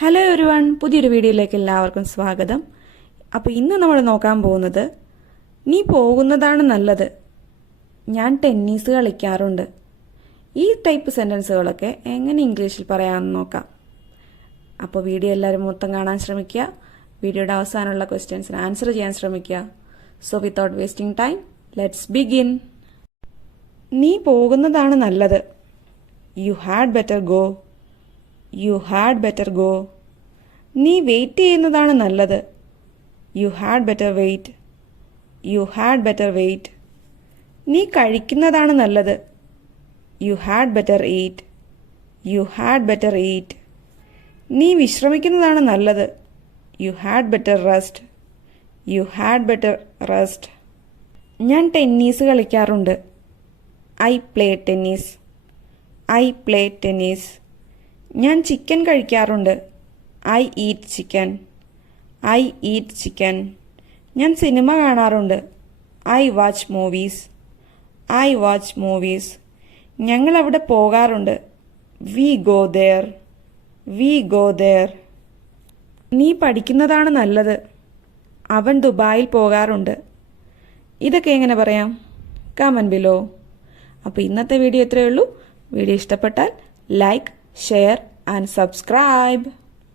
Hello everyone, പുതിയൊരു വീഡിയോയിലേക്ക് എല്ലാവർക്കും സ്വാഗതം. അപ്പോൾ ഇന്ന് നമ്മൾ നോക്കാൻ പോകുന്നത് നീ പോകുന്നതാണ് നല്ലത്, ഞാൻ ടെന്നീസ് കളിക്കാറുണ്ട്. ഈ ടൈപ്പ് സെൻറ്റൻസുകളൊക്കെ എങ്ങനെ ഇംഗ്ലീഷിൽ പറയാമെന്ന് നോക്കാം. അപ്പോൾ വീഡിയോ എല്ലാവരും മൊത്തം കാണാൻ ശ്രമിക്കുക. വീഡിയോയുടെ അവസാനമുള്ള ക്വസ്റ്റ്യൻസിന് ആൻസർ ചെയ്യാൻ ശ്രമിക്കുക. So without wasting time, let's begin. നീ പോകുന്നതാണ് നല്ലത്. You had better go. You had better go. നീ വെയിറ്റ് ചെയ്യുന്നതാണ് നല്ലത്. You had better wait. You had better wait. നീ കഴിക്കുന്നതാണ് നല്ലത്. You had better eat. You had better eat. നീ വിശ്രമിക്കുന്നതാണ് നല്ലത്. You had better rest. You had better rest. ഞാൻ ടെന്നീസ് കളിക്കാറുണ്ട്. I play tennis. I play tennis. ഞാൻ chicken കഴിക്കാറുണ്ട്. I eat chicken. I eat chicken. ഞാൻ സിനിമ കാണാറുണ്ട്. I watch movies. I watch movies. ഞങ്ങൾ അവിടെ പോകാറുണ്ട്. We go there. We go there. നീ പഠിക്കുന്നതാണ് നല്ലത്. അവൻ ദുബായിൽ പോകാറുണ്ട്. ഇതൊക്കെ എങ്ങനെ പറയാം? Comment below. അപ്പോൾ ഇന്നത്തെ വീഡിയോ ഇത്രയേ ഉള്ളൂ. വീഡിയോ ഇഷ്ടപ്പെട്ടാൽ ലൈക്ക്, ഷെയർ ആൻഡ് സബ്സ്ക്രൈബ്.